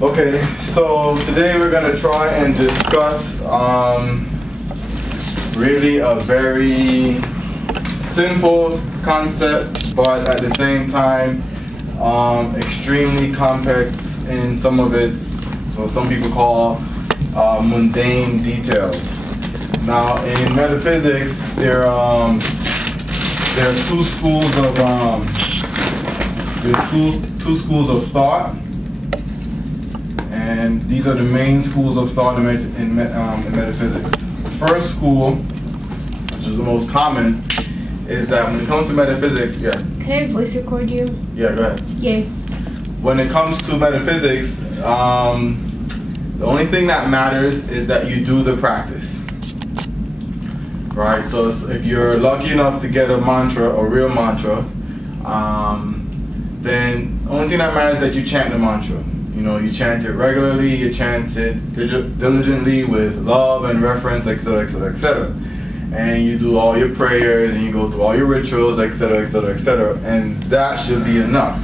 Okay, so today we're going to try and discuss really a very simple concept, but at the same time extremely complex in some of its, what some people call mundane details. Now, in metaphysics, there are two schools of two schools of thought. And these are the main schools of thought in metaphysics. The first school, which is the most common, is that when it comes to metaphysics, yes. Can I voice record you? Yeah, go ahead. Yeah. When it comes to metaphysics, the only thing that matters is that you do the practice. Right? So if you're lucky enough to get a mantra, a real mantra, then the only thing that matters is that you chant the mantra. You know, you chant it regularly, you chant it diligently with love and reference, etc., etc., etc. And you do all your prayers and you go through all your rituals, etc., etc., etc. And that should be enough.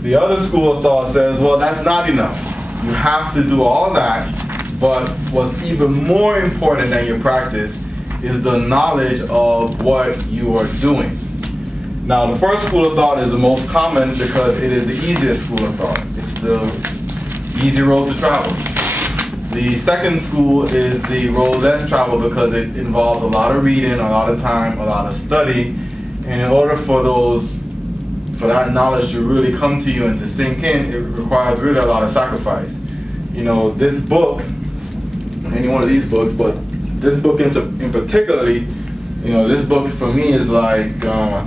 The other school of thought says, well, that's not enough. You have to do all that, but what's even more important than your practice is the knowledge of what you are doing. Now, the first school of thought is the most common because it is the easiest school of thought. It's the easy road to travel. The second school is the road less traveled because it involves a lot of reading, a lot of time, a lot of study. And in order for that knowledge to really come to you and to sink in, it requires really a lot of sacrifice. You know, this book, any one of these books, but this book in particularly, you know, this book for me is like, I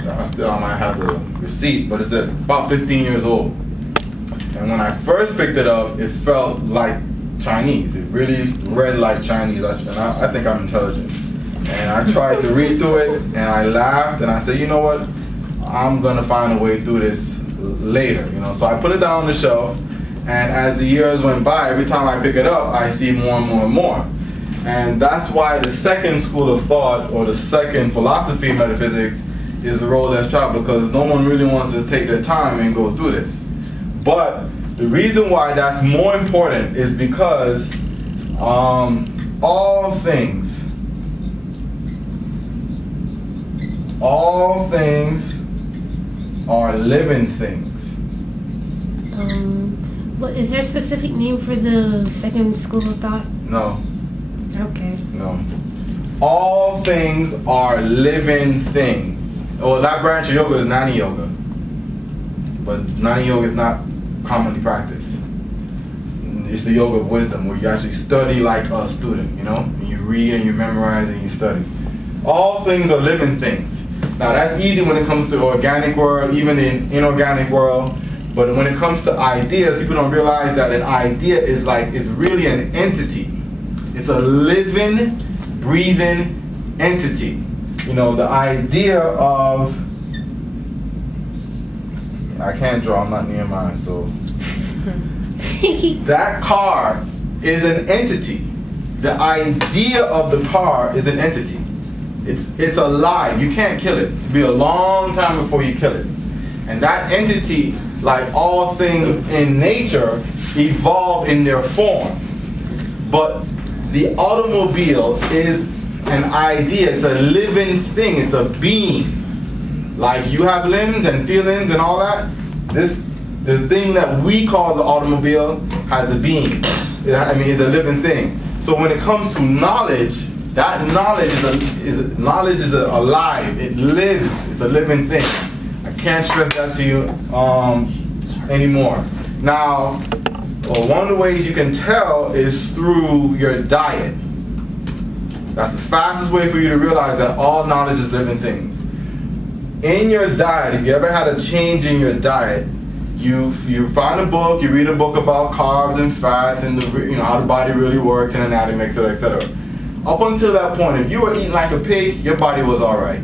might have the receipt, but it's about 15 years old. And when I first picked it up, it felt like Chinese. It really read like Chinese. And I think I'm intelligent. And I tried to read through it, and I laughed, and I said, you know what? I'm going to find a way through this later. You know, so I put it down on the shelf, and as the years went by, every time I pick it up, I see more and more and more. And that's why the second school of thought, or the second philosophy of metaphysics, is the road less traveled, because no one really wants to take their time and go through this. But the reason why that's more important is because all things are living things. But is there a specific name for the second school of thought? No. Okay. No. All things are living things. Well, that branch of yoga is Jnana Yoga. But Jnana Yoga is not commonly practiced. It's the yoga of wisdom, where you actually study like a student, you know? And you read and you memorize and you study. All things are living things. Now, that's easy when it comes to the organic world, even in inorganic world. But when it comes to ideas, people don't realize that an idea is really an entity. It's a living, breathing entity. You know, the idea of, I can't draw, I'm not Nehemiah, so. That car is an entity. The idea of the car is an entity. It's alive, you can't kill it. It's be a long time before you kill it. And that entity, like all things in nature, evolve in their form. But the automobile is an idea, it's a living thing, it's a being. Like you have limbs and feelings and all that, the thing that we call the automobile has a being. It's a living thing. So when it comes to knowledge, that knowledge is alive, it lives, it's a living thing. I can't stress that to you anymore. Now, one of the ways you can tell is through your diet. That's the fastest way for you to realize that all knowledge is living things. In your diet, if you ever had a change in your diet, you find a book, you read a book about carbs and fats and how the body really works and anatomy, etc., etc. Up until that point, if you were eating like a pig, your body was all right.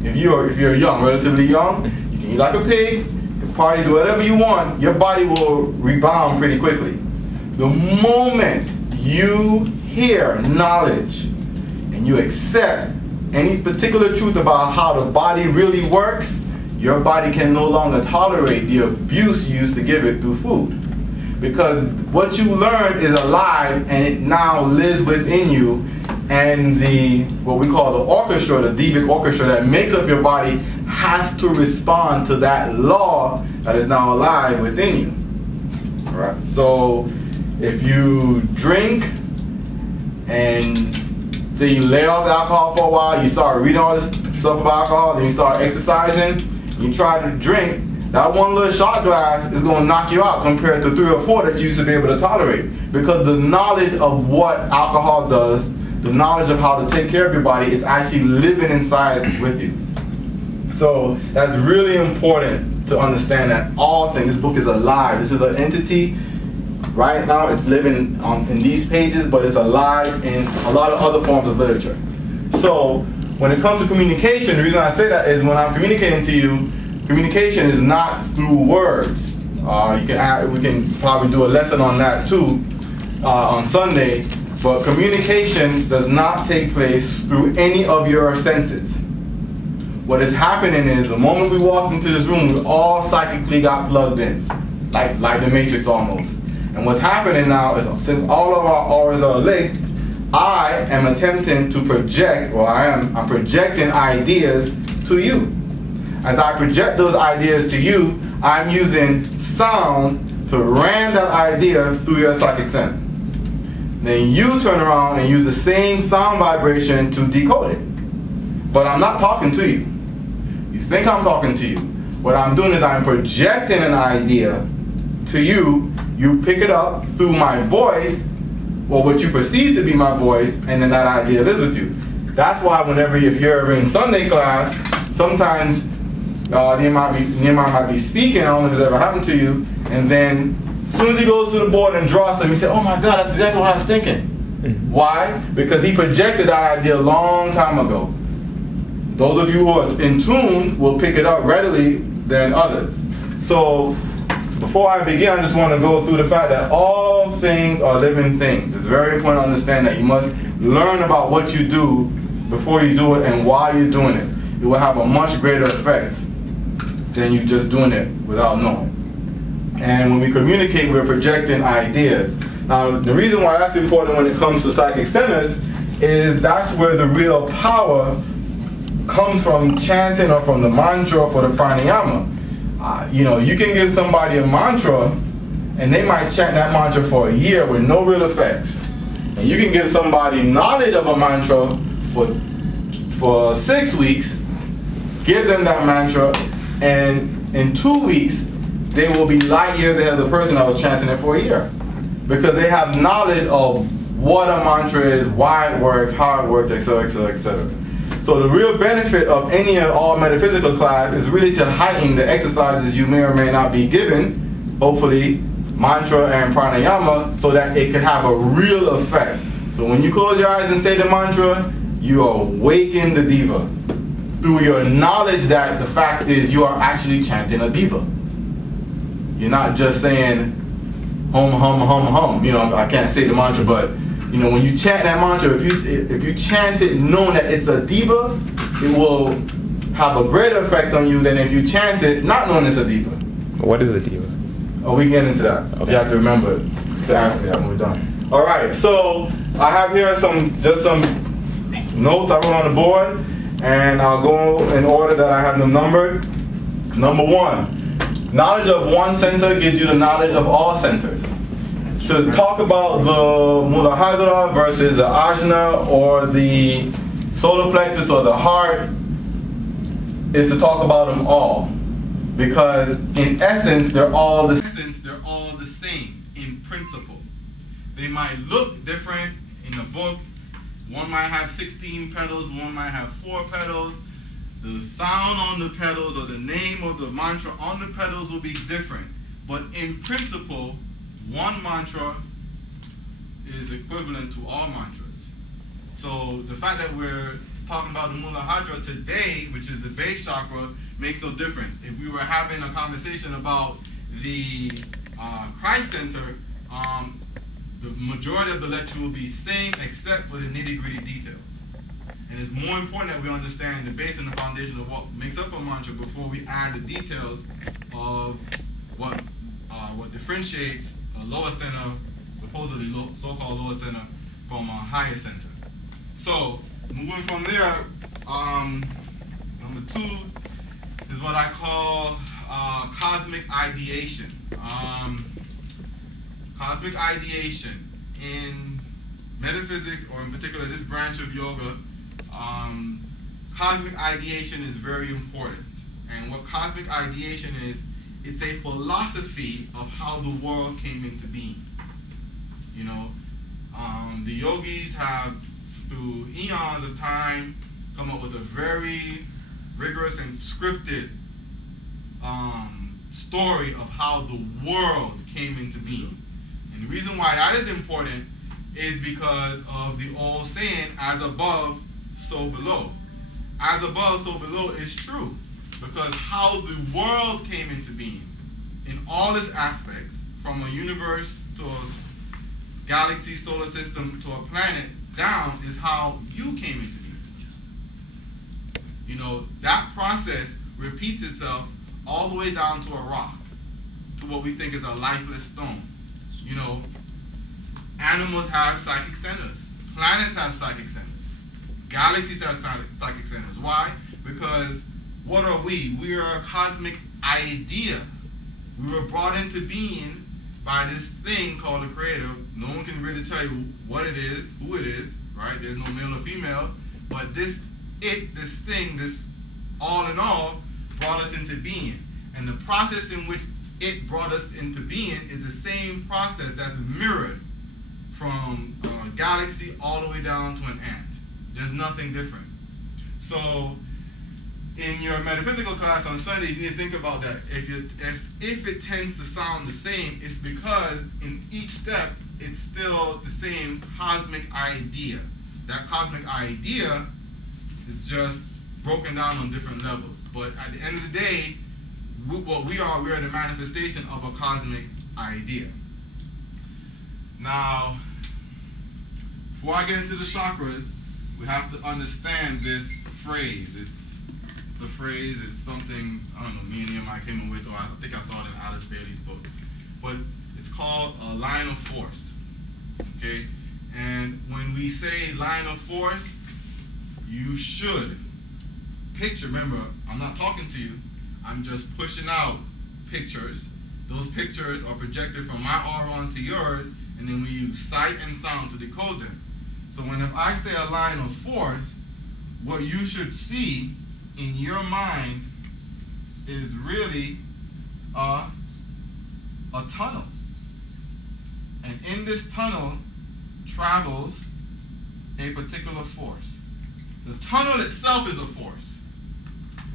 If you're young, relatively young, you can eat like a pig, you can party, do whatever you want, your body will rebound pretty quickly. The moment you hear knowledge and you accept any particular truth about how the body really works, your body can no longer tolerate the abuse you used to give it through food. because what you learned is alive and it now lives within you, and the what we call the orchestra, the devic orchestra that makes up your body, has to respond to that law that is now alive within you. All right. So if you drink and then you lay off the alcohol for a while, you start reading all this stuff about alcohol, then you start exercising, you try to drink, that one little shot glass is going to knock you out compared to 3 or 4 that you used to be able to tolerate. Because the knowledge of what alcohol does, the knowledge of how to take care of your body, is actually living inside with you. So that's really important to understand that all things, this book is alive. This is an entity. Right now it's living in these pages, but it's alive in a lot of other forms of literature. So when it comes to communication, the reason I say that is when I'm communicating to you, communication is not through words. We can probably do a lesson on that too on Sunday, but communication does not take place through any of your senses. What is happening is the moment we walked into this room, we all psychically got plugged in, like the Matrix almost. And what's happening now is, since all of our auras are linked, I am attempting to project, or I'm projecting ideas to you. As I project those ideas to you, I'm using sound to ram that idea through your psychic center. Then you turn around and use the same sound vibration to decode it. But I'm not talking to you. You think I'm talking to you. What I'm doing is I'm projecting an idea to you. You pick it up through my voice, or what you perceive to be my voice, and then that idea lives with you. That's why whenever, if you're in Sunday class, sometimes Nehemiah might be speaking, I don't know if it's ever happened to you, and then as soon as he goes to the board and draws something, he says, oh my God, that's exactly what I was thinking. Why? Because he projected that idea a long time ago. Those of you who are in tune will pick it up readily than others. So before I begin, I just want to go through the fact that all things are living things. It's very important to understand that you must learn about what you do before you do it and why you're doing it. It will have a much greater effect than you just doing it without knowing. And when we communicate, we're projecting ideas. Now, the reason why that's important when it comes to psychic centers is that's where the real power comes from, chanting or from the mantra or for the pranayama. You can give somebody a mantra and they might chant that mantra for a year with no real effect. And you can give somebody knowledge of a mantra for 6 weeks, give them that mantra, and in 2 weeks, they will be light years ahead of the person that was chanting it for a year. Because they have knowledge of what a mantra is, why it works, how it works, etc., etc., etc. So the real benefit of any and all metaphysical class is really to heighten the exercises you may or may not be given, hopefully mantra and pranayama, so that it can have a real effect. So when you close your eyes and say the mantra, you awaken the diva through your knowledge that the fact is you are actually chanting a diva. You're not just saying hum, hum, hum, hum. I can't say the mantra, but when you chant that mantra, if you chant it knowing that it's a diva, it will have a greater effect on you than if you chant it not knowing it's a diva. What is a diva? Oh, we can get into that. Okay. You have to remember to ask me that when we're done. All right, so I have here some notes I wrote on the board, and I'll go in order that I have them numbered. Number 1, knowledge of one center gives you the knowledge of all centers. To talk about the Muladhara versus the Ajna or the solar plexus or the heart is to talk about them all, because in essence they're all the same in principle. They might look different in the book. One might have 16 petals, one might have 4 petals. The sound on the petals or the name of the mantra on the petals will be different, but in principle, one mantra is equivalent to all mantras. So the fact that we're talking about the Muladhara today, which is the base chakra, makes no difference. If we were having a conversation about the Christ Center, the majority of the lecture will be same except for the nitty-gritty details. And it's more important that we understand the base and the foundation of what makes up a mantra before we add the details of what differentiates a lower center, supposedly so-called lower center, from a higher center. So moving from there, number 2 is what I call cosmic ideation. Cosmic ideation in metaphysics, or in particular this branch of yoga, cosmic ideation is very important. And what cosmic ideation is, it's a philosophy of how the world came into being. You know, the yogis have, through eons of time, come up with a very rigorous and scripted story of how the world came into being. And the reason why that is important is because of the old saying, as above, so below. As above, so below is true, because how the world came into being in all its aspects, from a universe to a galaxy, solar system, to a planet down, is how you came into being. You know, that process repeats itself all the way down to a rock, to what we think is a lifeless stone. You know, animals have psychic centers. Planets have psychic centers. Galaxies have psychic centers. Why? Because what are we? We are a cosmic idea. We were brought into being by this thing called the Creator. No one can really tell you what it is, who it is, right? There's no male or female. But this thing, this all in all, brought us into being. And the process in which it brought us into being is the same process that's mirrored from a galaxy all the way down to an ant. There's nothing different. So in your metaphysical class on Sundays, you need to think about that. If it tends to sound the same, it's because in each step, it's still the same cosmic idea. That cosmic idea is just broken down on different levels. But at the end of the day, what we are the manifestation of a cosmic idea. Now, before I get into the chakras, we have to understand this phrase. It's a phrase, it's something, I don't know, me and Nehemiah came up with, or I think I saw it in Alice Bailey's book. But it's called a line of force. Okay? And when we say line of force, you should picture, remember, I'm not talking to you, I'm just pushing out pictures. Those pictures are projected from my aura onto yours, and then we use sight and sound to decode them. So if I say a line of force, what you should see in your mind is really a tunnel. And in this tunnel travels a particular force. The tunnel itself is a force.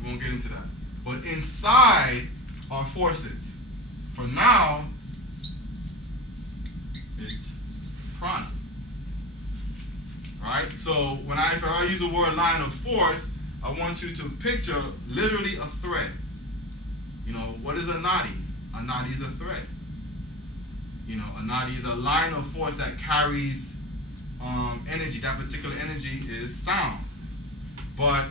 We won't get into that. But inside are forces. For now, it's prana. Right? So if I use the word line of force, I want you to picture literally a thread. You know, what is a nadi? A nadi is a thread. You know, a nadi is a line of force that carries energy. That particular energy is sound. But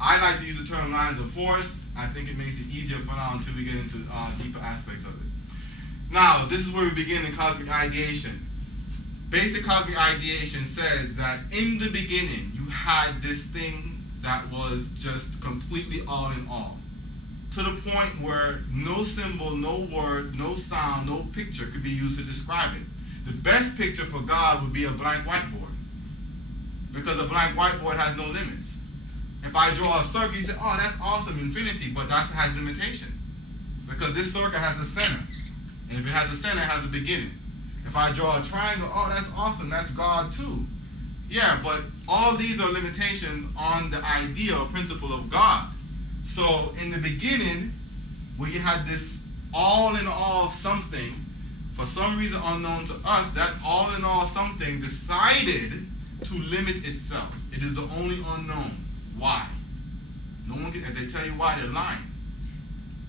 I like to use the term lines of force. I think it makes it easier for now until we get into deeper aspects of it. Now, this is where we begin in cosmic ideation. Basic cosmic ideation says that in the beginning, you had this thing that was just completely all in all. To the point where no symbol, no word, no sound, no picture could be used to describe it. The best picture for God would be a blank whiteboard. Because a blank whiteboard has no limits. If I draw a circle, you say, oh, that's awesome, infinity, but that has limitation. Because this circle has a center. And if it has a center, it has a beginning. If I draw a triangle, oh, that's awesome, that's God too. Yeah, but all these are limitations on the idea or principle of God. So in the beginning, where you had this all in all something, for some reason unknown to us, that all in all something decided to limit itself. It is the only unknown. Why? No one can, if they tell you why, they're lying.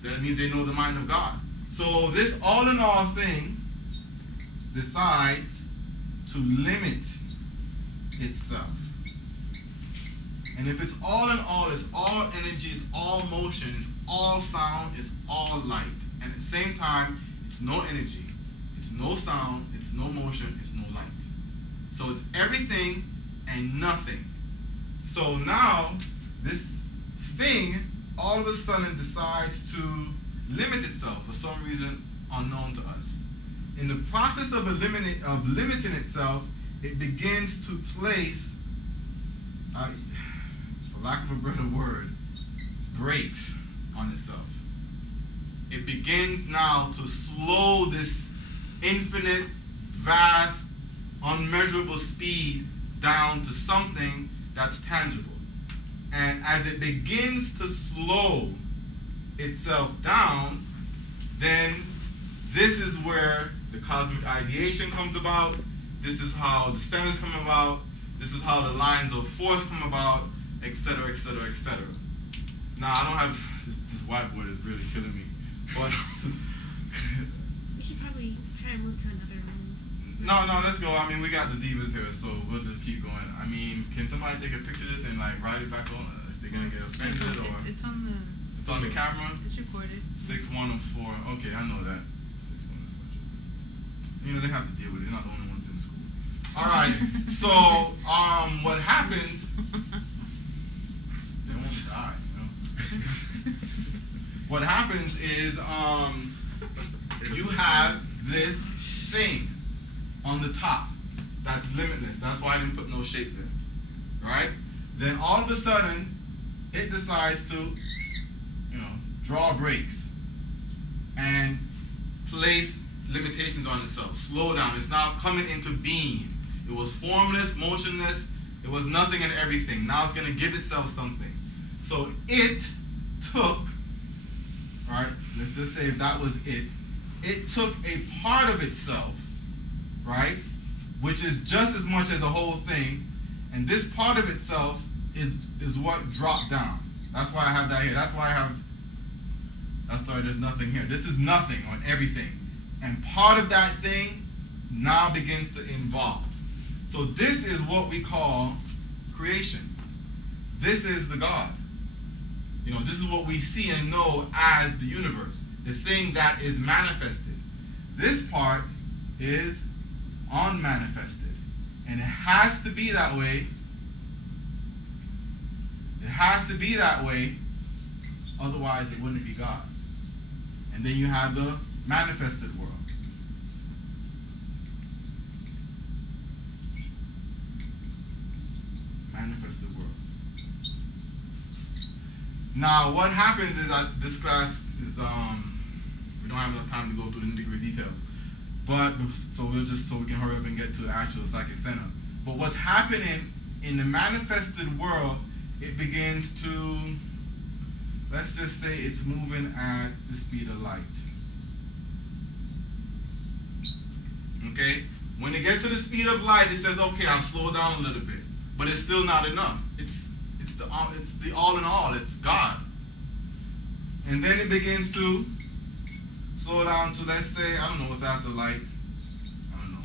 That means they know the mind of God. So this all in all thing decides to limit itself. And if it's all in all, it's all energy, it's all motion, it's all sound, it's all light. And at the same time, it's no energy, it's It's no sound, it's no motion, it's no light. So it's everything and nothing. So now this thing all of a sudden decides to limit itself for some reason unknown to us. In the process of limiting itself, it begins to place, for lack of a better word, brakes on itself. It begins now to slow this infinite, vast, unmeasurable speed down to something that's tangible. And as it begins to slow itself down, then this is where the cosmic ideation comes about. This is how the centers come about. This is how the lines of force come about, etc., etc., etc. Now, I don't have, this whiteboard is really killing me. But we should probably try and move to another room. No, let's go. I mean, we got the divas here, so we'll just keep going. I mean, can somebody take a picture of this and like write it back on? If they're gonna get offended It's on the. It's on the camera. It's recorded. 6104. Okay, I know that. 6104. You know they have to deal with it. They're not the only ones in school. All right. So what happens? They won't die. You know. What happens is you have this thing on the top that's limitless. That's why I didn't put no shape there. Right? Then all of a sudden it decides to, draw brakes and place limitations on itself. Slow down. It's now coming into being. It was formless, motionless. It was nothing and everything. Now it's going to give itself something. So it took, right, let's just say if that was it took a part of itself, right, which is just as much as the whole thing, and this part of itself is what dropped down. That's why I have that here. That's why I have, that's why there's nothing here. This is nothing on everything. And part of that thing now begins to involve. So this is what we call creation. This is the God. This is what we see and know as the universe, the thing that is manifested. This part is unmanifested. And it has to be that way. It has to be that way, otherwise it wouldn't be God. And then you have the manifested world. Manifested world. Now, what happens is that this class is, we don't have enough time to go through the nitty-gritty details. But, so we can hurry up and get to the actual psychic center. But what's happening in the manifested world, it begins to, let's just say it's moving at the speed of light. Okay? When it gets to the speed of light, it says, okay, I'll slow down a little bit. But it's still not enough. It's the all in all. It's God. And then it begins to slow down to, let's say, I don't know what's after light. I don't know.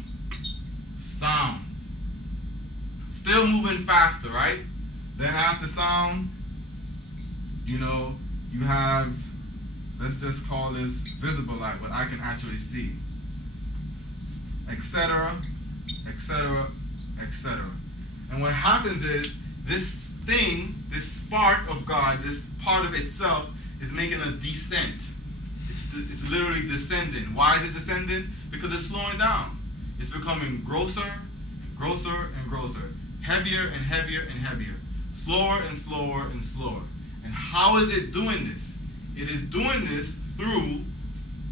Sound. Still moving faster, right? Then after sound, you have, let's just call this visible light, what I can actually see. Etc., etc., etc. And what happens is, this thing, this spark of God, this part of itself, is making a descent. It's literally descending. Why is it descending? Because it's slowing down. It's becoming grosser, and grosser, and grosser. Heavier and heavier and heavier. Slower and slower and slower. And how is it doing this? It is doing this through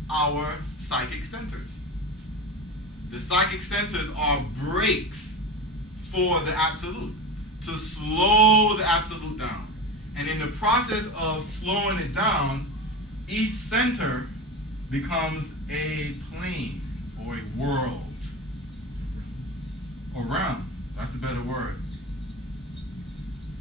our psychic centers. The psychic centers are brakes for the absolute, to slow the absolute down. And in the process of slowing it down, each center becomes a plane or a world or realm. That's a better word.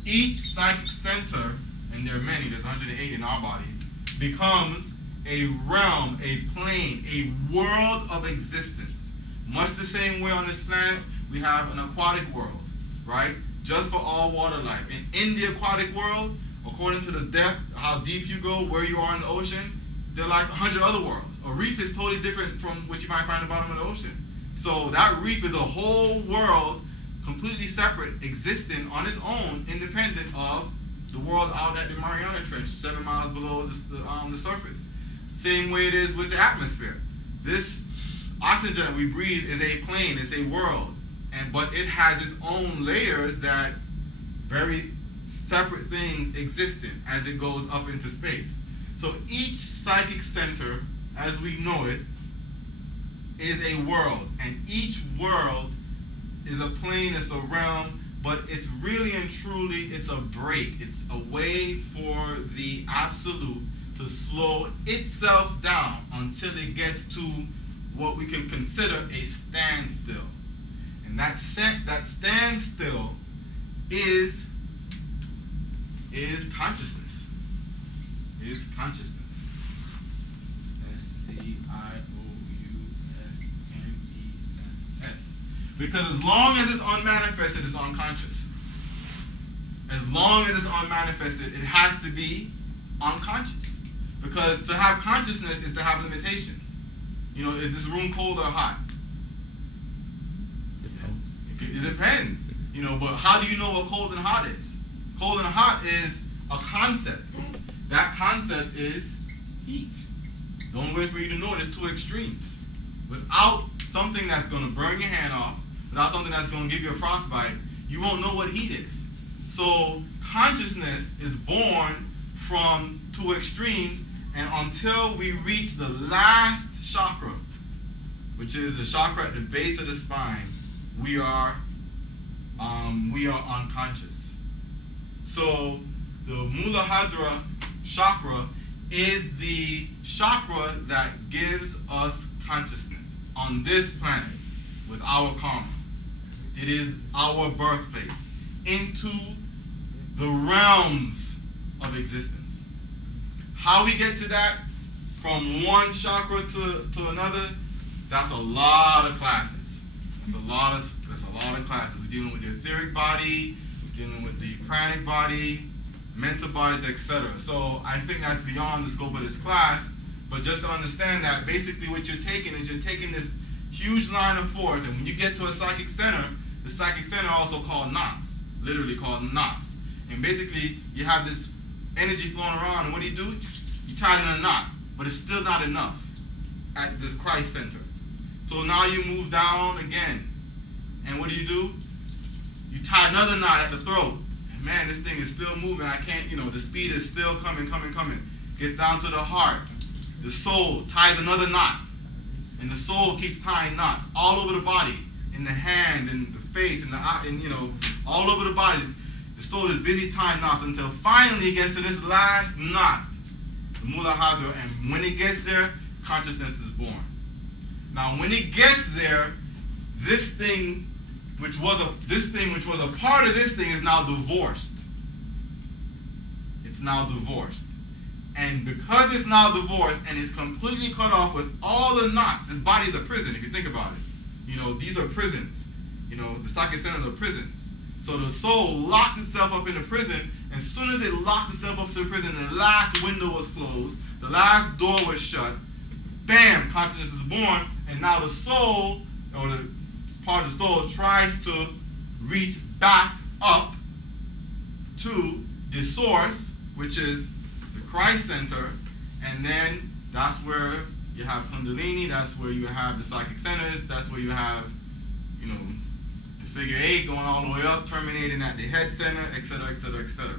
Each psychic center, and there are many, there's 108 in our bodies, becomes a realm, a plane, a world of existence. Much the same way on this planet, we have an aquatic world, right? Just for all water life. And in the aquatic world, according to the depth, how deep you go, where you are in the ocean, they're like 100 other worlds. A reef is totally different from what you might find at the bottom of the ocean. So that reef is a whole world, completely separate, existing on its own, independent of the world out at the Mariana Trench, 7 miles below the surface. Same way it is with the atmosphere. This oxygen that we breathe is a plane, it's a world, but it has its own layers that very separate things exist in as it goes up into space. So each psychic center, as we know it, is a world, and each world is a plane, it's a realm, but it's really and truly, it's a break. It's a way for the absolute to slow itself down until it gets to what we can consider a standstill. And that standstill is consciousness. Is consciousness. SCIOUSMESS. Because as long as it's unmanifested, it's unconscious. As long as it's unmanifested, it has to be unconscious. Because to have consciousness is to have limitations. You know, is this room cold or hot? Depends. It depends. You know, but how do you know what cold and hot is? Cold and hot is a concept. That concept is heat. The only way for you to know it is two extremes. Without something that's going to burn your hand off, without something that's going to give you a frostbite, you won't know what heat is. So consciousness is born from two extremes, and until we reach the last chakra, which is the chakra at the base of the spine, we are unconscious. So the Muladhara chakra is the chakra that gives us consciousness on this planet with our karma. It is our birthplace into the realms of existence. How we get to that from one chakra to another, that's a lot of classes. That's a lot of classes. We're dealing with the etheric body, we're dealing with the pranic body, mental bodies, etc. So I think that's beyond the scope of this class, but just to understand that basically what you're taking is you're taking this huge line of force, and when you get to a psychic center, the psychic center also called knots, literally called knots. And basically you have this energy flowing around, and what do? You tie it in a knot, but it's still not enough at this Christ center. So now you move down again, and what do? You tie another knot at the throat. And man, this thing is still moving. I can't, the speed is still coming. Gets down to the heart. The soul ties another knot. And the soul keeps tying knots all over the body, in the hand, in the face, in the eye, and all over the body. The soul is busy tying knots until finally it gets to this last knot, the Muladhara, and when it gets there, consciousness is born. Now, when it gets there, this thing, which was a part of this thing, is now divorced. It's now divorced. And because it's now divorced and it's completely cut off with all the knots, this body is a prison, if you think about it. These are prisons. The psychic centers are prisons. So the soul locked itself up in the prison, and as soon as it locked itself up to the prison, the last window was closed, the last door was shut, bam, consciousness is born, and now the soul, or the part of the soul, tries to reach back up to the source, which is the Christ center, and then that's where you have Kundalini, that's where you have the psychic centers, that's where you have, the figure 8 going all the way up, terminating at the head center, etc., etc., etc.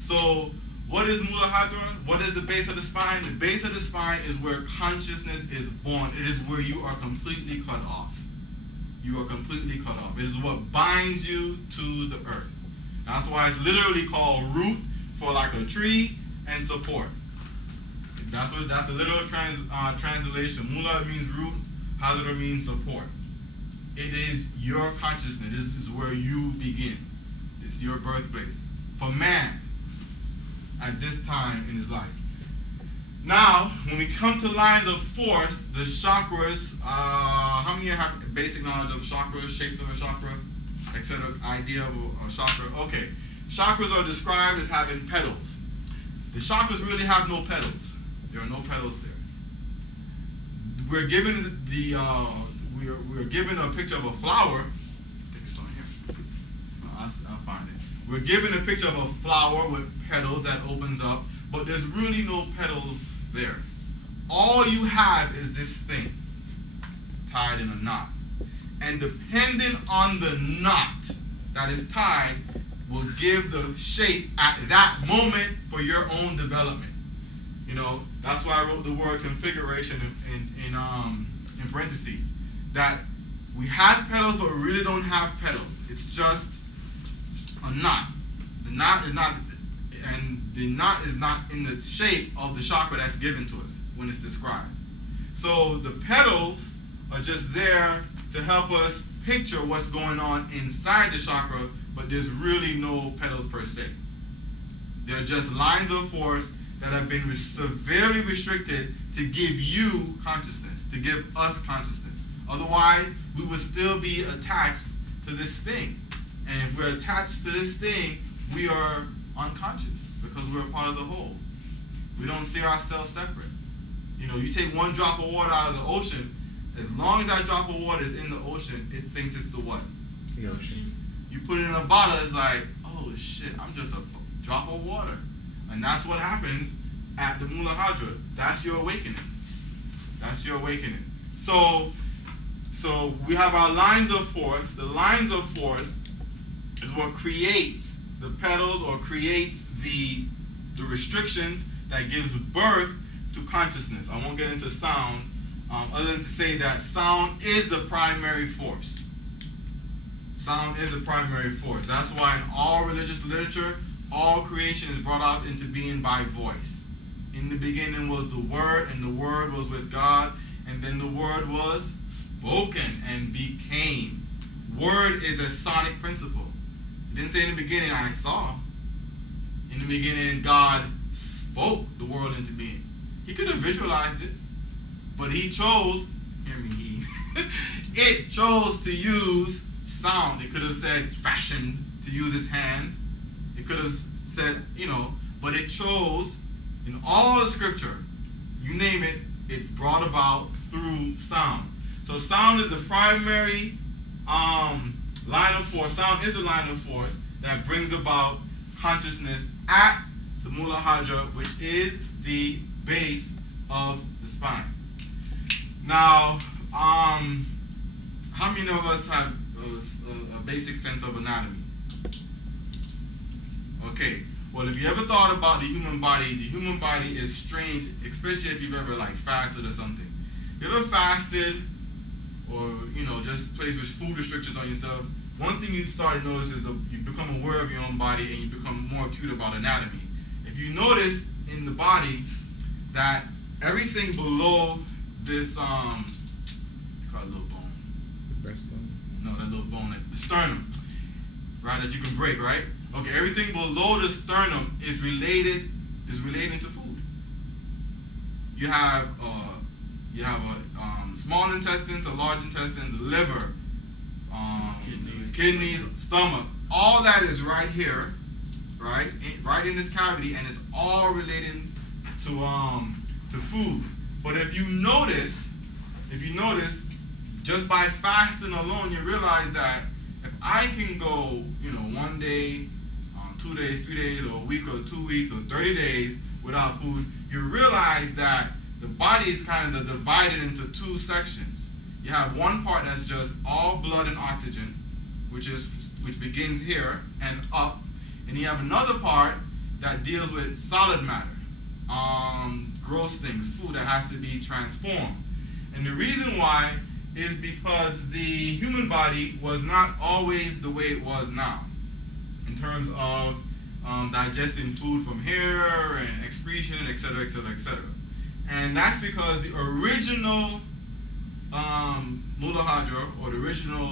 So what is Muladhara? What is the base of the spine? The base of the spine is where consciousness is born. It is where you are completely cut off. You are completely cut off. It is what binds you to the earth. That's why it's literally called root, for like a tree, and support. That's the literal translation. Mula means root, Hadra means support. It is your consciousness. This is where you begin. It's your birthplace for man at this time in his life. Now, when we come to lines of force, the chakras, how many have basic knowledge of chakras, shapes of a chakra, etc., idea of a chakra? Okay. Chakras are described as having petals. The chakras really have no petals. There are no petals there. we're given we're given a picture of a flower. I think it's on here. I'll find it. We're given a picture of a flower with petals that opens up, but there's really no petals there. All you have is this thing tied in a knot. And depending on the knot that is tied will give the shape at that moment for your own development. You know, that's why I wrote the word configuration in parentheses. That we have petals, but we really don't have petals. It's just a knot. The knot is not in the shape of the chakra that's given to us when it's described. So the petals are just there to help us picture what's going on inside the chakra, but there's really no petals per se. They're just lines of force that have been severely restricted to give you consciousness, to give us consciousness. Otherwise, we would still be attached to this thing. And if we're attached to this thing, we are unconscious because we're a part of the whole. We don't see ourselves separate. You know, you take one drop of water out of the ocean, as long as that drop of water is in the ocean, it thinks it's the what? The ocean. You put it in a bottle, it's like, oh shit, I'm just a drop of water. And that's what happens at the Muladhara. That's your awakening. That's your awakening. So we have our lines of force. The lines of force is what creates the petals or creates the restrictions that gives birth to consciousness. I won't get into sound, other than to say that sound is the primary force. Sound is the primary force. That's why in all religious literature, all creation is brought out into being by voice. In the beginning was the Word, and the Word was with God, and then the Word was spoken and became. Word is a sonic principle. It didn't say in the beginning, I saw. In the beginning, God spoke the world into being. He could have visualized it, but he chose, hear me, it chose to use sound. It could have said fashioned to use its hands. It could have said, you know, but it chose in all the scripture, you name it, it's brought about through sound. So sound is the primary line of force. Sound is a line of force that brings about consciousness at the Muladhara, which is the base of the spine. Now, how many of us have a basic sense of anatomy? Okay. Well, if you ever thought about the human body is strange, especially if you've ever like fasted or something. If you ever fasted, or you know, just placed with food restrictions on yourself, one thing you start to notice is you become aware of your own body and you become more acute about anatomy. If you notice in the body that everything below this you call it a little bone. The breastbone? No, that little bone, like the sternum, right? That you can break, right? Okay, everything below the sternum is related to food. You have small intestines, a large intestines, liver, kidneys, stomach. All that is right here, right in this cavity, and it's all relating to food. But if you notice, just by fasting alone, you realize that if I can go, you know, 1 day, 2 days, 3 days, or a week, or 2 weeks, or 30 days without food, you realize that the body is kind of divided into two sections. You have one part that's just all blood and oxygen, which begins here and up, and you have another part that deals with solid matter, gross things, food that has to be transformed. And the reason why is because the human body was not always the way it was now, in terms of digesting food from here and excretion, etc., etc., etc. And that's because the original Muladhara, or the original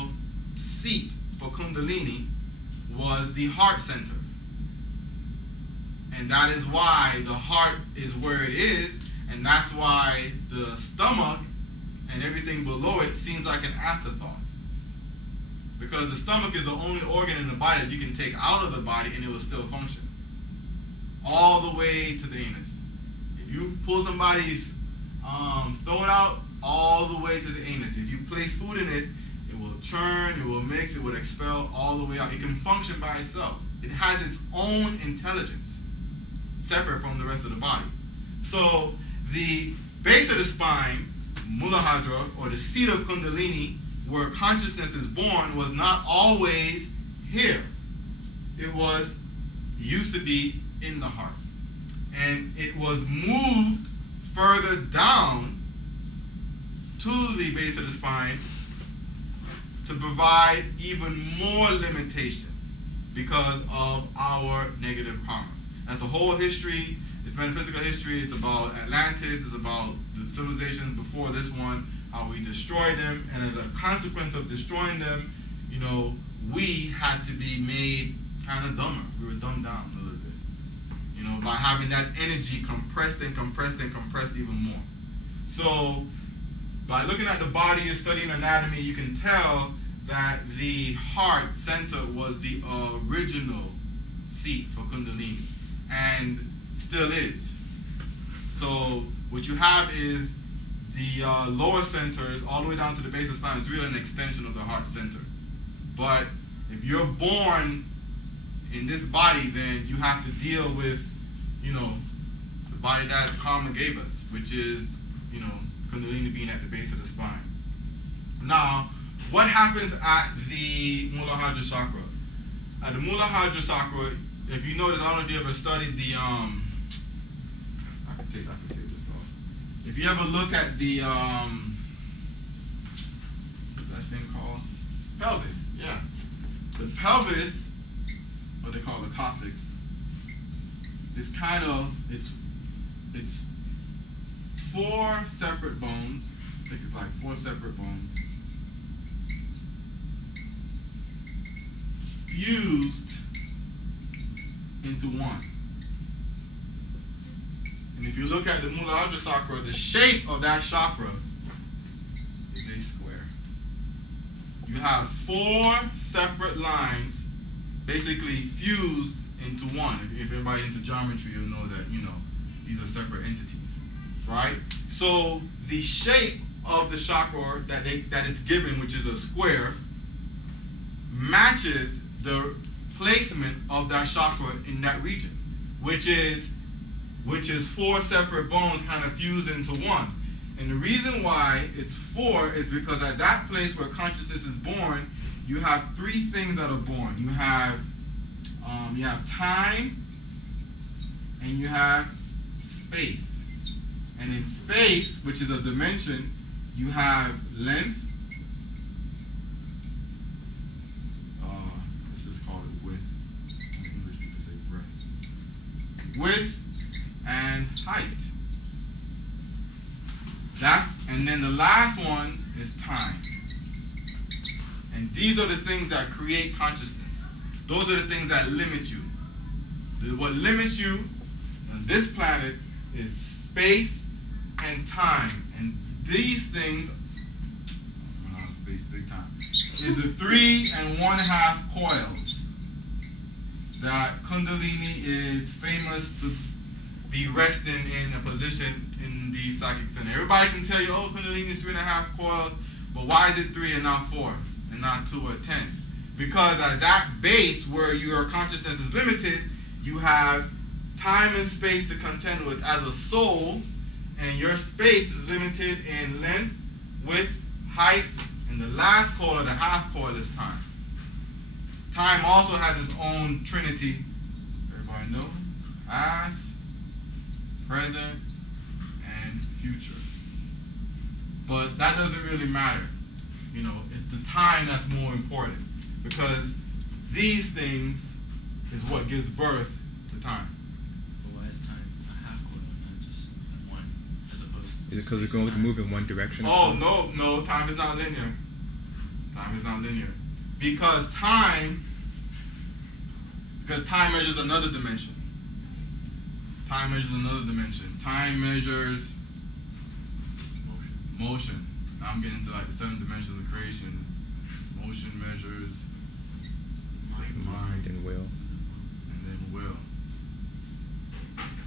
seat for Kundalini, was the heart center. And that is why the heart is where it is, and that's why the stomach and everything below it seems like an afterthought. Because the stomach is the only organ in the body that you can take out of the body and it will still function. All the way to the anus. If you pull somebody's throat out, all the way to the anus. If you place food in it, it will churn, it will mix, it will expel all the way out. It can function by itself. It has its own intelligence, separate from the rest of the body. So the base of the spine, Muladhara, or the seat of Kundalini, where consciousness is born, was not always here. It used to be in the heart. And it was moved further down to the base of the spine to provide even more limitation because of our negative karma. That's a whole history. It's metaphysical history. It's about Atlantis. It's about the civilizations before this one, how we destroyed them. And as a consequence of destroying them, we had to be made kind of dumber. We were dumbed down a little bit, by having that energy compressed and compressed and compressed even more. So by looking at the body and studying anatomy, you can tell that the heart center was the original seat for Kundalini, and still is. So what you have is the lower centers all the way down to the base of the spine is really an extension of the heart center. But if you're born in this body, then you have to deal with, the body that karma gave us, which is, Kundalini being at the base of the spine. Now, what happens at the Muladhara chakra? At the Muladhara chakra, if you notice, I don't know if you ever studied the I can take this off. If you ever look at the what's that thing called? Pelvis, yeah. The pelvis, what they call the coccyx, is kind of it's 4 separate bones. I think it's like 4 separate bones fused into one. And if you look at the Muladhara chakra, the shape of that chakra is a square. You have 4 separate lines basically fused into one. If everybody into geometry, you'll know that, these are separate entities, right? So the shape of the chakra that it's given, which is a square, matches the placement of that chakra in that region, which is 4 separate bones kind of fused into one. And the reason why it's 4 is because at that place where consciousness is born, you have 3 things that are born. You have time, and you have space. And in space, which is a dimension, you have length. This is called width. English people say breadth. Width and height. And then the last one is time. And these are the things that create consciousness. Those are the things that limit you. What limits you on this planet is space and time. And these things, I'm out of space big time, is the 3 1/2 coils that Kundalini is famous to be resting in a position in the psychic center. Everybody can tell you, oh, Kundalini is 3 1/2 coils, but why is it 3 and not 4 and not 2 or 10? Because at that base where your consciousness is limited, you have time and space to contend with as a soul, and your space is limited in length, width, height, and the last coil, or the half coil, is time. Time also has its own trinity. Everybody know? Past, present, and future. But that doesn't really matter. It's the time that's more important, because these things is what gives birth to time. But why is time a half coil, not just one, as opposed to... Is it because we can only move in one direction? Oh, no, time is not linear. Time is not linear. Because time measures another dimension. Time measures another dimension. Time measures motion. Now I'm getting into like the 7 dimensions of creation. Motion measures mind and will. And then will.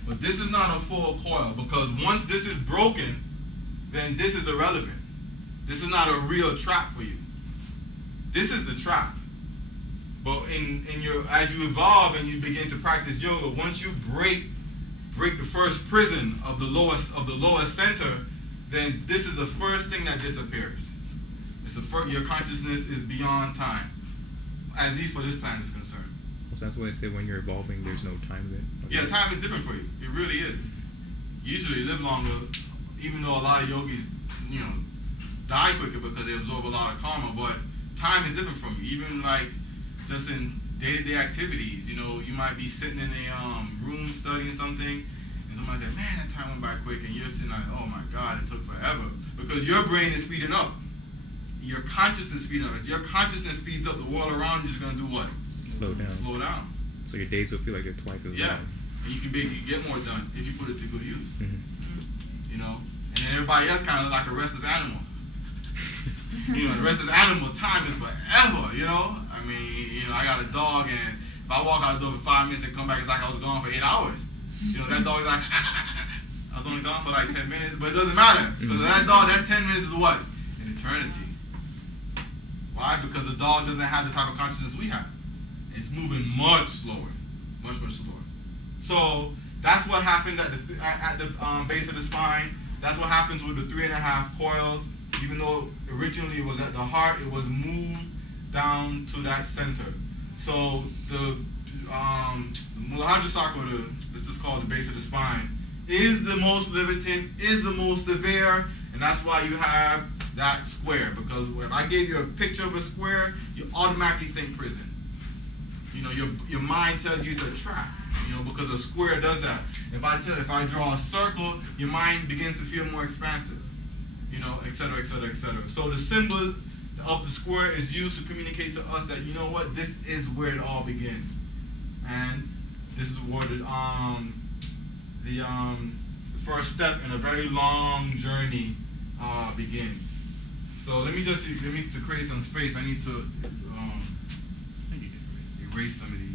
But this is not a full coil, because once this is broken, then this is irrelevant. This is not a real trap for you. This is the trap. But as you evolve and you begin to practice yoga, once you break the first prison of the lowest center, then this is the first thing that disappears. Your consciousness is beyond time, at least for this planet is concerned. So that's why I say when you're evolving, there's no time then. Okay. Yeah, time is different for you. It really is. You usually live longer, even though a lot of yogis, die quicker because they absorb a lot of karma. But time is different from you. Even like just in day-to-day activities, you might be sitting in a room studying something, and somebody said, "Man, that time went by quick," and you're sitting like, "Oh my God, it took forever," because your brain is speeding up. Your consciousness is speeding up. As your consciousness speeds up, the world around you is going to do what? Slow down. Slow down. So your days will feel like they're twice as long. Yeah, and you can get more done if you put it to good use. Mm-hmm. And then everybody else kind of like a restless animal. The restless animal time is forever. I mean, I got a dog, and if I walk out the door for 5 minutes and come back, it's like I was gone for 8 hours. That dog is like, I was only gone for like 10 minutes, but it doesn't matter because that dog, that 10 minutes is what? An eternity. Why? Because the dog doesn't have the type of consciousness we have. It's moving much slower, much slower. So that's what happens at the base of the spine. That's what happens with the 3.5 coils. Even though originally it was at the heart, it was moved down to that center. So the Muladhara chakra, this is called the base of the spine, is the most limiting, is the most severe, and that's why you have that square. Because if I gave you a picture of a square, you automatically think prison. Your mind tells you it's a trap. Because a square does that. If I draw a circle, your mind begins to feel more expansive. Etc., etc., etc. So the symbol of the square is used to communicate to us that this is where it all begins, and this is where the first step in a very long journey begins. So let me to create some space. I need to erase some of these.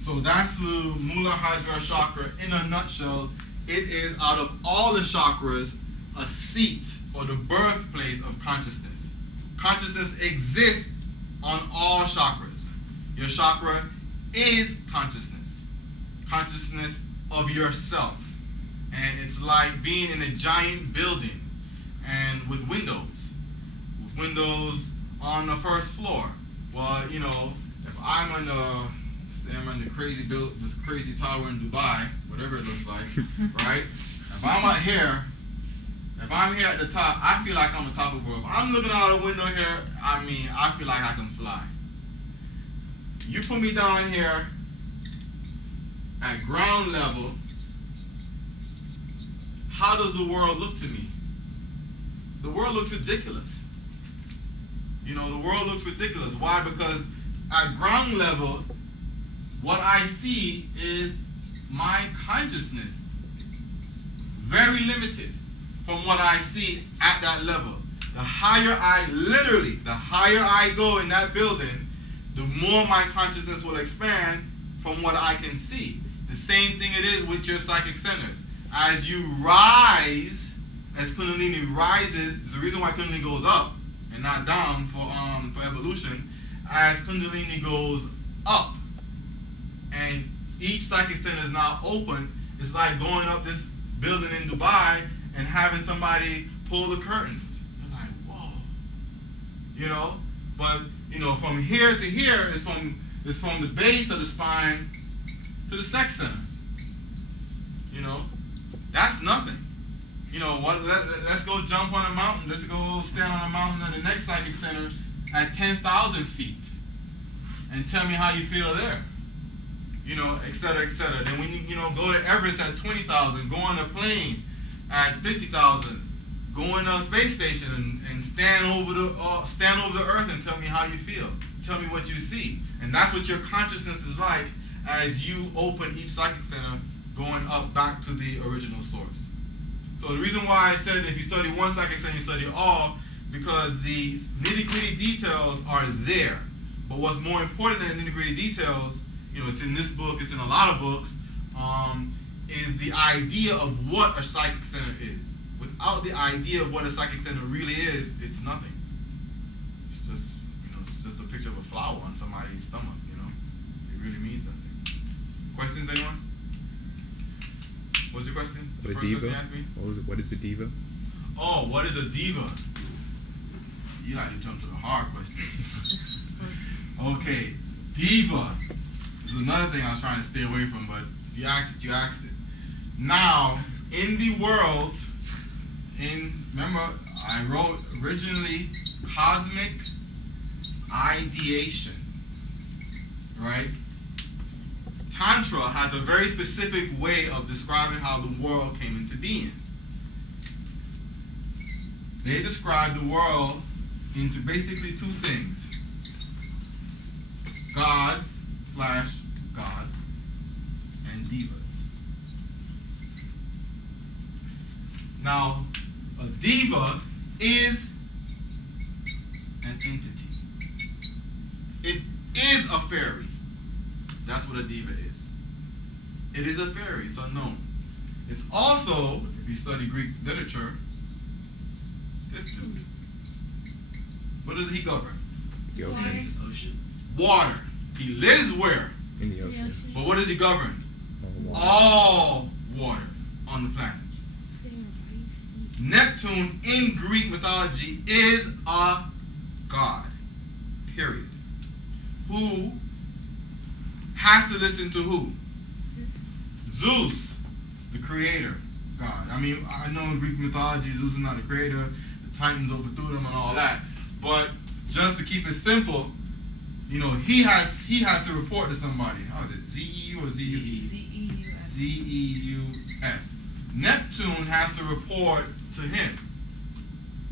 So that's the Muladhara chakra in a nutshell. It is, out of all the chakras, a seat or the birthplace of consciousness. Consciousness exists on all chakras. Your chakra is consciousness. Consciousness of yourself. And it's like being in a giant building and with windows. With windows on the first floor. Well, if I'm on the this crazy tower in Dubai, whatever it looks like, right? If I'm out here, if I'm here at the top, I feel like I'm on top of the world. If I'm looking out the window here, I feel like I can fly. You put me down here at ground level, how does the world look to me? The world looks ridiculous. The world looks ridiculous. Why? Because at ground level, what I see is my consciousness. Very limited from what I see at that level. The higher I go in that building, the more my consciousness will expand from what I can see. The same thing it is with your psychic centers. As you rise, as Kundalini rises, there's a reason why Kundalini goes up and not down for evolution. As Kundalini goes up, and each psychic center is now open, it's like going up this building in Dubai and having somebody pull the curtains. You're like, whoa. But from here to here is from the base of the spine to the sex center. That's nothing. Let's go jump on a mountain. Let's go stand on a mountain at the next psychic center at 10,000 feet. And tell me how you feel there. you know, et cetera, et cetera. Then when you know, go to Everest at 20,000, go on a plane at 50,000, go in a space station and stand over the earth and tell me how you feel. Tell me what you see. And that's what your consciousness is like as you open each psychic center, going up back to the original source. So the reason why I said if you study one psychic center, you study all, because the nitty-gritty details are there. But what's more important than the nitty-gritty details, you know, it's in this book, it's in a lot of books, is the idea of what a psychic center is. Without the idea of what a psychic center really is, it's nothing. It's just, you know, it's just a picture of a flower on somebody's stomach, you know. It really means nothing. Questions, anyone? What's your question? The first question you asked me? What is a diva? Oh, what is a diva? You got to jump to the hard question. Okay, diva is another thing I was trying to stay away from, but if you asked it, you asked it. Now, in the world, remember, I wrote originally cosmic ideation, right? Tantra has a very specific way of describing how the world came into being. They describe the world into basically two things: gods / God and divas. Now, a diva is an entity. It is a fairy. That's what a diva is. It is a fairy. It's unknown. It's also, if you study Greek literature, this dude. What does he govern? The oceans. Ocean. Water. He lives where? In the ocean. But what does he govern? Water. All water on the planet. Neptune in Greek mythology is a god. Period. Who has to listen to who? Zeus, the creator god. I mean, I know in Greek mythology Zeus is not the creator, the Titans overthrew them and all that, but just to keep it simple, you know, he has to report to somebody. How is it? Z-E-U or Z-U-E? Z-E-U-S. Z-E-U-S. Neptune has to report to him.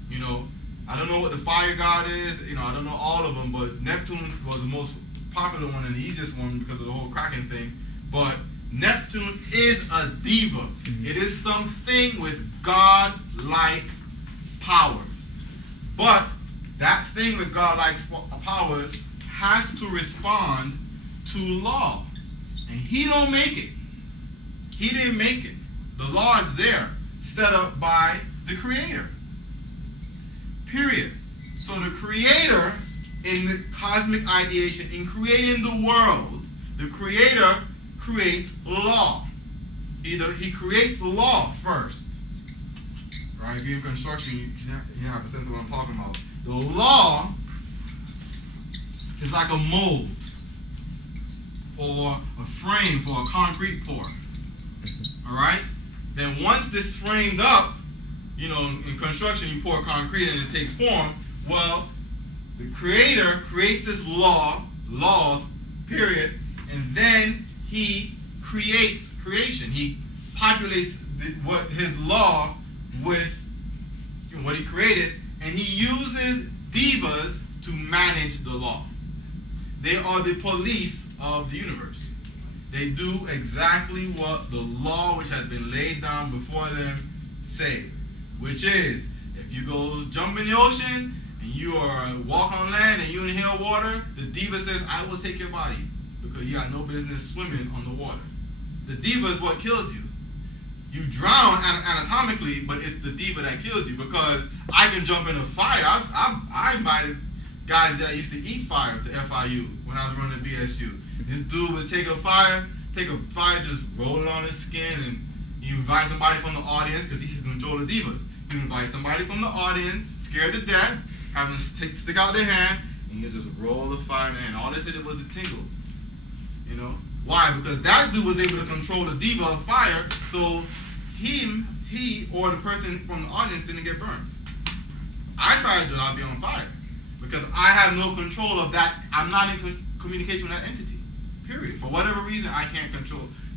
You know, I don't know what the fire god is, you know, I don't know all of them, but Neptune was the most popular one and the easiest one because of the whole Kraken thing. But Neptune is a diva. Mm-hmm. It is something with God-like powers. But that thing with God-like powers has to respond to law. And he don't make it. He didn't make it. The law is there, set up by the Creator. Period. So the Creator, in the cosmic ideation, in creating the world, the Creator creates law. He creates law first. Right? If you're in construction, you have a sense of what I'm talking about. The law is like a mold or a frame for a concrete pour. All right? Then once this framed up, you know, in construction you pour concrete and it takes form. Well, the Creator creates this laws, period, and then he creates creation. He populates his law with what he created, and he uses divas to manage the law. They are the police of the universe. They do exactly what the law which has been laid down before them say, which is, if you go jump in the ocean and you are walk on land and you inhale water, the diva says, I will take your body because you got no business swimming on the water. The diva is what kills you. You drown anatomically, but it's the diva that kills you because I can jump in a fire. I invited guys that used to eat fire to FIU when I was running BSU. This dude would take a fire, just roll it on his skin, and he invite somebody from the audience because he can control the divas. He would invite somebody from the audience, scared to death, have them stick out their hand, and you just roll the fire in the hand. All they said was the tingles. You know? Why? Because that dude was able to control the diva of fire, so he or the person from the audience didn't get burned. I tried to do it, I'd be on fire. Because I have no control of that. I'm not in communication with that entity. period. For whatever reason, I can't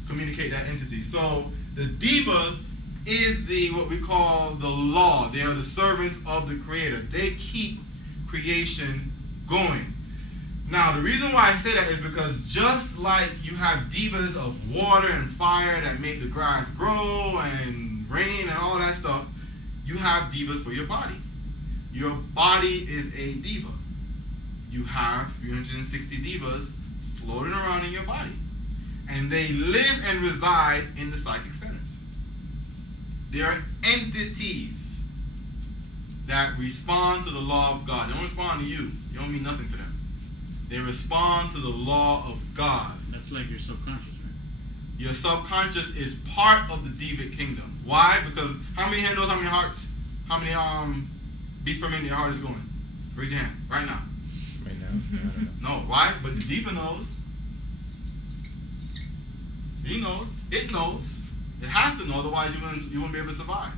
communicate that entity. So the diva is what we call the law. They are the servants of the Creator. They keep creation going. Now, the reason why I say that is because just like you have divas of water and fire that make the grass grow and rain and all that stuff, you have divas for your body. Your body is a diva. You have 360 divas floating around in your body. And they live and reside in the psychic centers. They are entities that respond to the law of God. They don't respond to you. You don't mean nothing to them. They respond to the law of God. That's like your subconscious, right? Your subconscious is part of the deviant kingdom. Why? Because how many here knows how many hearts, how many beats per minute your heart is going? Raise your hand right now. Right now? I don't know. No, why? But the diva knows. He knows. It knows. It has to know, otherwise you wouldn't be able to survive.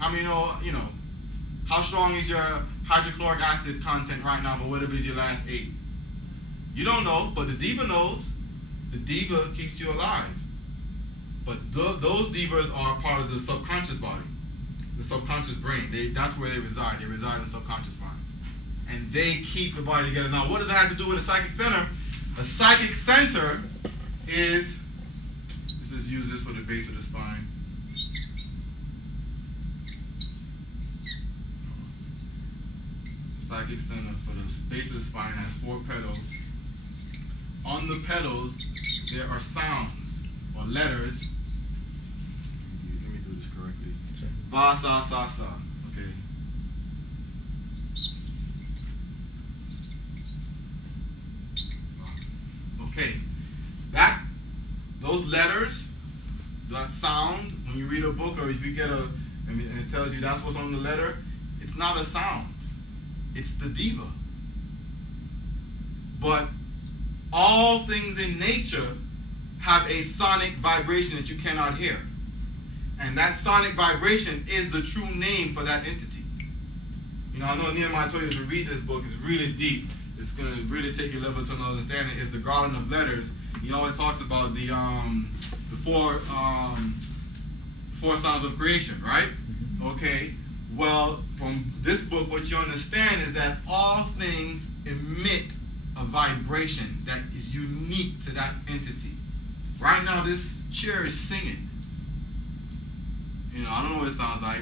How many know, how strong is your hydrochloric acid content right now for whatever is your last 8? You don't know, but the diva knows. The diva keeps you alive. But those divas are part of the subconscious body, the subconscious brain. That's where they reside. They reside in the subconscious mind. And they keep the body together. Now, what does it have to do with a psychic center? A psychic center is, use this for the base of the spine. Psychic center for the base of the spine has 4 petals. On the petals, there are sounds or letters. Let me do this correctly. Sure. Va, sa, sa, sa. Okay. Okay. Those letters, that sound, when you read a book or if you get and it tells you that's what's on the letter, it's not a sound. It's the diva. But all things in nature have a sonic vibration that you cannot hear. And that sonic vibration is the true name for that entity. I know Nehemiah told you to read this book. It's really deep. It's going to really take your level to an understanding. It's the garden of letters. He always talks about the four sounds of creation, right? Okay. Well, from this book, what you understand is that all things emit a vibration that is unique to that entity. Right now, this chair is singing. I don't know what it sounds like.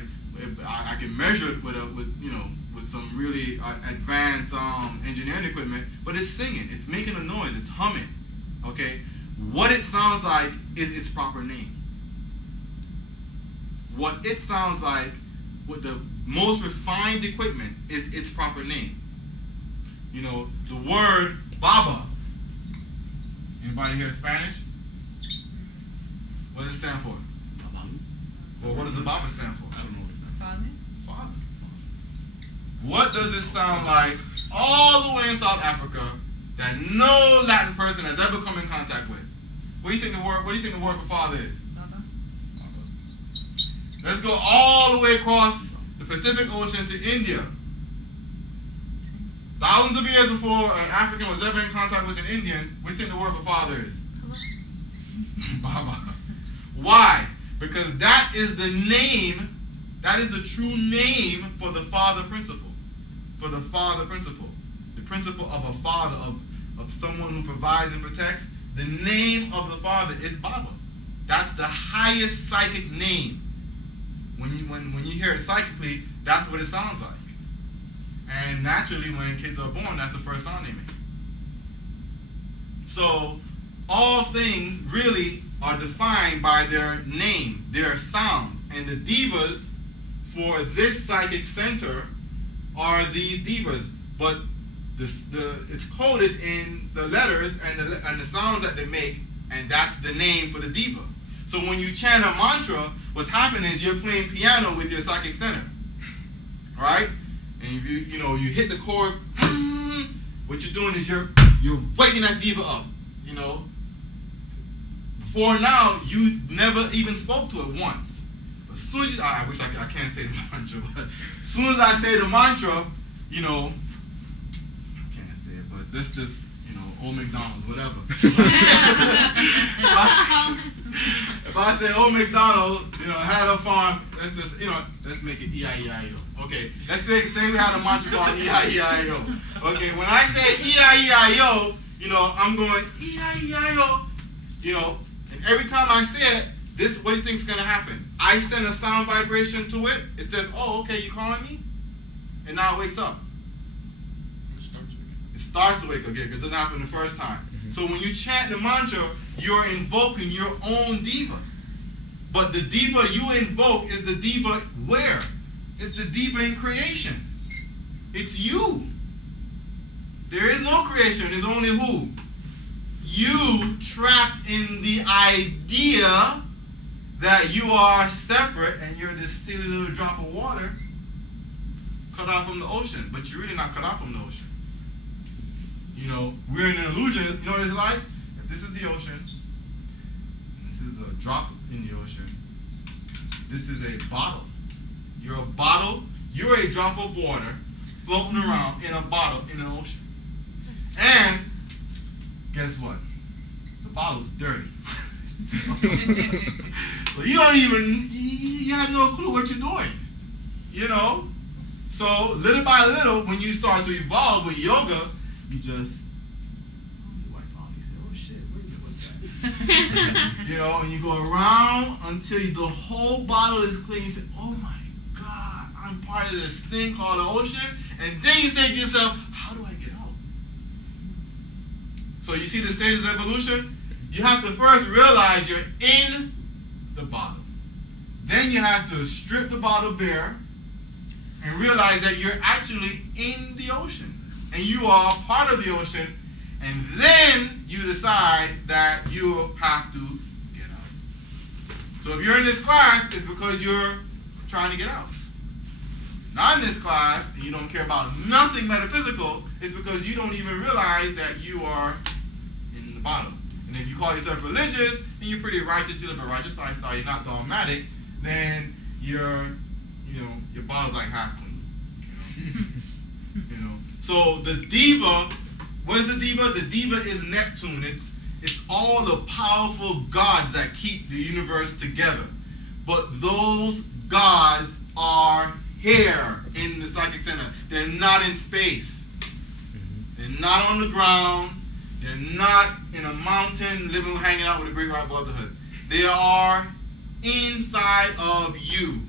I can measure it with some really advanced engineering equipment, but it's singing. It's making a noise. It's humming. Okay, what it sounds like is its proper name. What it sounds like with the most refined equipment is its proper name. The word Baba. Anybody here Spanish? What does it stand for? Well, what does the Baba stand for? I don't know what it stands for. Father. What does it sound like all the way in South Africa that no Latin person has ever come in contact with? What do you think the word for father is? Baba. Let's go all the way across the Pacific Ocean to India. Thousands of years before an African was ever in contact with an Indian, what do you think the word for father is? Baba. Why? Because that is the name, that is the true name for the father principle. For the father principle. The principle of a father, of someone who provides and protects. The name of the father is Baba. That's the highest psychic name. When you hear it psychically, that's what it sounds like. And naturally, when kids are born, that's the first sound they make. So, all things really are defined by their name, their sound. And the divas for this psychic center are these divas. But it's coded in the letters and the sounds that they make, and that's the name for the diva. So when you chant a mantra, what's happening is you're playing piano with your psychic center. Right? And if you hit the chord, what you're doing is you're waking that diva up. Before now, you never even spoke to it once. But as soon as I wish I can't say the mantra, but as soon as I say the mantra, I can't say it, but let's just, Old McDonald's, whatever. If I say Old McDonald, had a farm, let's just, let's make it E-I-E-I-O. Okay, let's say we had a mantra called E-I-E-I-O. Okay, when I say E-I-E-I-O, I'm going E-I-E-I-O, and every time I say it, what do you think is going to happen? I send a sound vibration to it. It says, oh, okay, you calling me? And now it wakes up. It starts to wake up. Okay, it doesn't happen the first time. So when you chant the mantra, you're invoking your own diva. But the diva you invoke is the diva where? It's the diva in creation. It's you. There is no creation. There's only who? You trapped in the idea that you are separate and you're this silly little drop of water cut off from the ocean. But you're really not cut off from the ocean. We're in an illusion. You know what it's like? If this is the ocean, this is a drop in the ocean, this is a bottle. You're a bottle, you're a drop of water floating around in a bottle in an ocean. And guess what? The bottle's dirty. So you have no clue what you're doing. So little by little, when you start to evolve with yoga, you just wipe off. You say, oh shit, what's that? And you go around until the whole bottle is clean. You say, oh my God, I'm part of this thing called the ocean. And then you say to yourself, how do I get out? So you see the stages of evolution? You have to first realize you're in the bottle. Then you have to strip the bottle bare and realize that you're actually in the ocean. And you are part of the ocean, and then you decide that you have to get out. So if you're in this class, it's because you're trying to get out. Not in this class, and you don't care about nothing metaphysical, it's because you don't even realize that you are in the bottom. And if you call yourself religious, and you're pretty righteous, you live a righteous lifestyle, you're not dogmatic, then your bottle's like half clean. So the diva, what is the diva? The diva is Neptune. It's all the powerful gods that keep the universe together. But those gods are here in the psychic center. They're not in space. They're not on the ground. They're not in a mountain living, hanging out with a great white brotherhood. They are inside of you.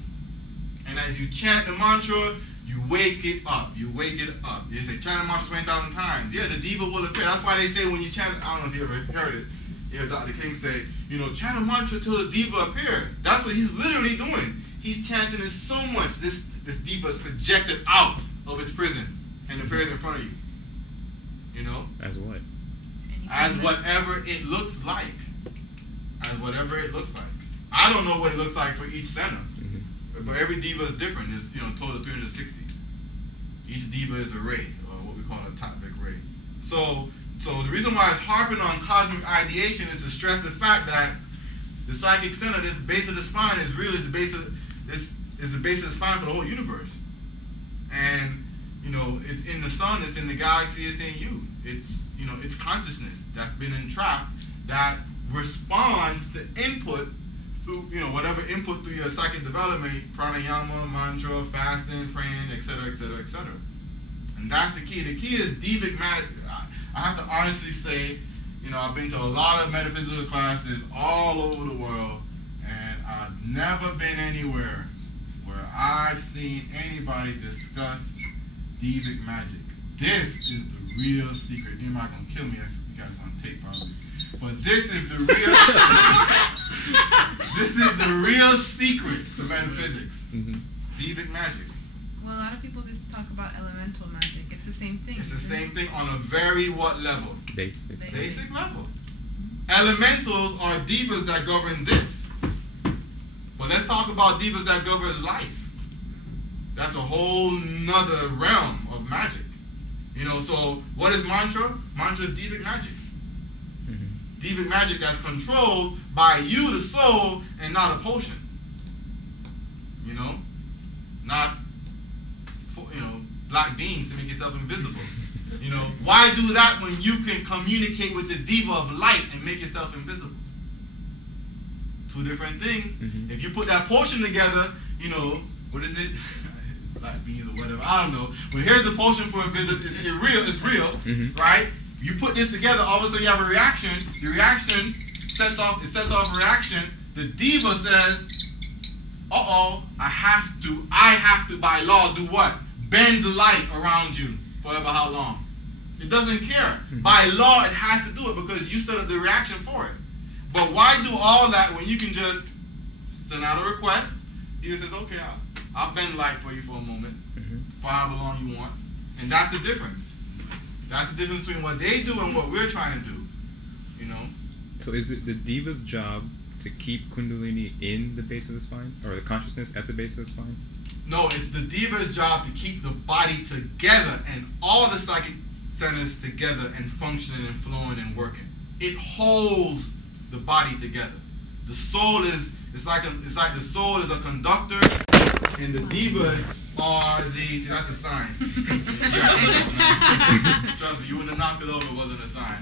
And as you chant the mantra, you wake it up. You wake it up. You say, chant the mantra 20,000 times. Yeah, the diva will appear. That's why they say when you chant, I don't know if you ever heard it. You heard Dr. King say, chant the mantra till the diva appears. That's what he's literally doing. He's chanting it so much, this diva is projected out of its prison and appears in front of you. As what? As whatever it looks like. As whatever it looks like. I don't know what it looks like for each center. But every diva is different. There's total 360. Each diva is a ray, or what we call a topic ray. So the reason why it's harping on cosmic ideation is to stress the fact that the psychic center, this base of the spine, is really the base of the spine for the whole universe. And it's in the sun, it's in the galaxy, it's in you. It's consciousness that's been entrapped that responds to input through, whatever input through your psychic development, pranayama, mantra, fasting, praying, etc., etc., etc. And that's the key. The key is divic magic. I have to honestly say, I've been to a lot of metaphysical classes all over the world, and I've never been anywhere where I've seen anybody discuss divic magic. This is the real secret. You're not going to kill me if you got this on tape, probably. But this is the real this is the real secret to metaphysics. Divic magic. Well, a lot of people just talk about elemental magic. It's the same thing. It's the same thing on a very what level? Basic level. Elementals are divas that govern this. But let's talk about divas that govern life. That's a whole nother realm of magic. So what is mantra? Mantra is divic magic. Divic magic that's controlled by you, the soul, and not a potion. Not, black beans to make yourself invisible. You know, why do that when you can communicate with the diva of light and make yourself invisible? Two different things. If you put that potion together, you know, what is it? Black beans or whatever, I don't know. But here's the potion for invisible. It's real, right? You put this together, all of a sudden you have a reaction. The reaction sets off a reaction. The diva says, uh-oh, I have to by law do what? Bend the light around you forever how long? It doesn't care. By law, it has to do it because you set up the reaction for it. But why do all that when you can just send out a request? Diva says, okay, I'll bend light for you for a moment, for however long you want. And that's the difference. That's the difference between what they do and what we're trying to do. You know? So is it the diva's job to keep Kundalini in the base of the spine? Or the consciousness at the base of the spine? No, it's the diva's job to keep the body together and all the psychic centers together and functioning and flowing and working. It holds the body together. The soul is like the soul is a conductor, and the divas are the. See, that's a sign. Trust me, you wouldn't have knocked it over if it wasn't a sign.